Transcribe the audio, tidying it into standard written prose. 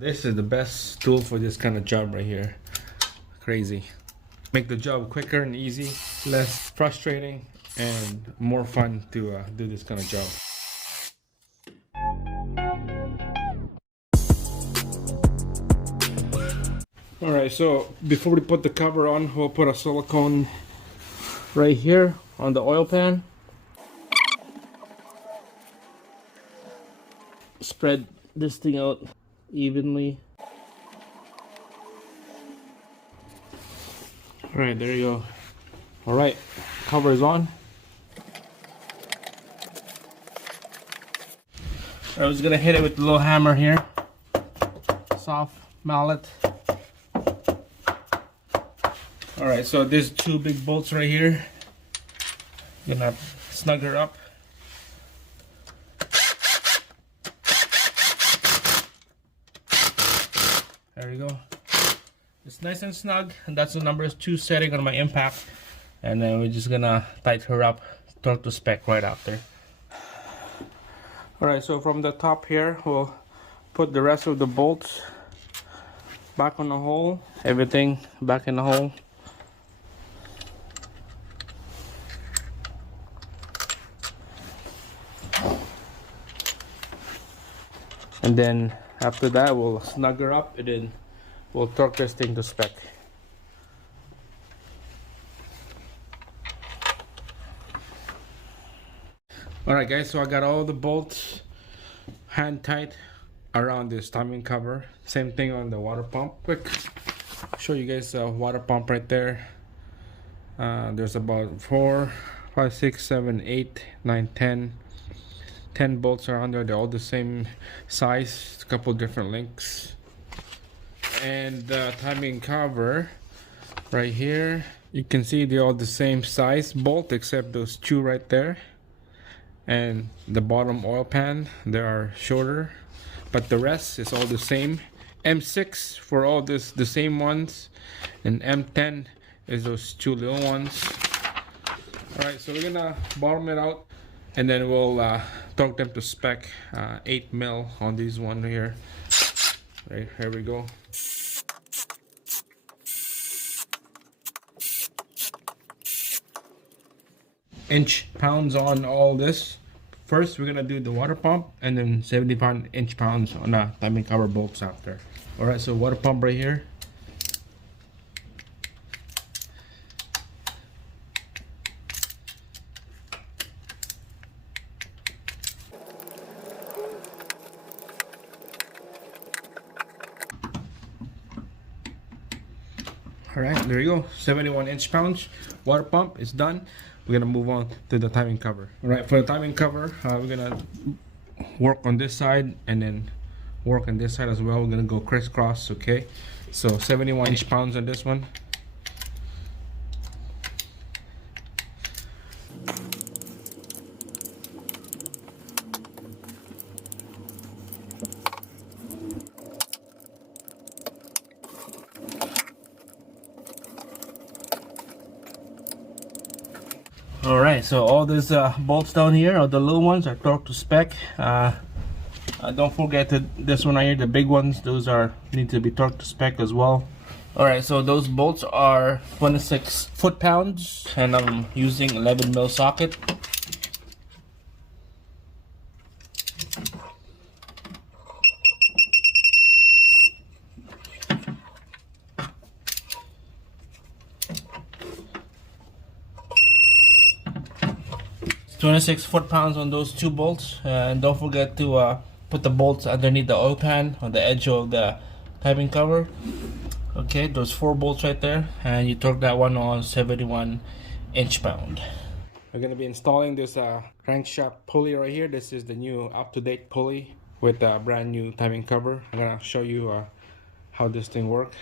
This is the best tool for this kind of job right here. Crazy. Make the job quicker and easy, less frustrating, and more fun to do this kind of job. Alright, so before we put the cover on, we'll put a silicone right here on the oil pan. Spread this thing out evenly. Alright, there you go. Alright, cover is on. I was gonna hit it with a little hammer here. Soft mallet. Alright, so there's two big bolts right here. Gonna snug her up. There you go. It's nice and snug, and that's the number 2 setting on my impact. And then we're just gonna tighten her up, torque to spec right after. Alright, so from the top here, we'll put the rest of the bolts back on the hole. Everything back in the hole. And then after that, we'll snug her up and then we'll torque this thing to spec. Alright guys, so I got all the bolts hand tight around this timing cover. Same thing on the water pump. Quick show you guys the water pump right there. There's about 4, 5, 6, 7, 8, 9, 10 bolts are under. They're all the same size, a couple different lengths. And the timing cover right here, you can see they're all the same size bolt except those two right there. And the bottom oil pan, they are shorter, but the rest is all the same. M6 for all this, the same ones, and M10 is those two little ones. Alright, so we're gonna bottom it out and then we'll torque them to spec. 8 mil on these one here. Right, here we go. Inch pounds on all this. First we're gonna do the water pump and then 75 inch pounds on the timing cover bolts after. Alright, so water pump right here. Alright, there you go. 71 inch pounds. Water pump is done. We're gonna move on to the timing cover. Alright, for the timing cover, we're gonna work on this side and then work on this side as well. We're gonna go crisscross, okay? So 71 inch pounds on this one. Alright, so all these bolts down here are the little ones are torqued to spec. Don't forget that this one right here, the big ones, those are need to be torqued to spec as well. Alright, so those bolts are 26 foot-pounds and I'm using 11 mil socket. $26 foot-pounds on those two bolts, and don't forget to put the bolts underneath the oil pan on the edge of the timing cover. Okay, those 4 bolts right there, and you torque that one on 71 inch-pound. We're gonna be installing this crankshaft pulley right here. This is the new up-to-date pulley with a brand new timing cover. I'm gonna show you how this thing works.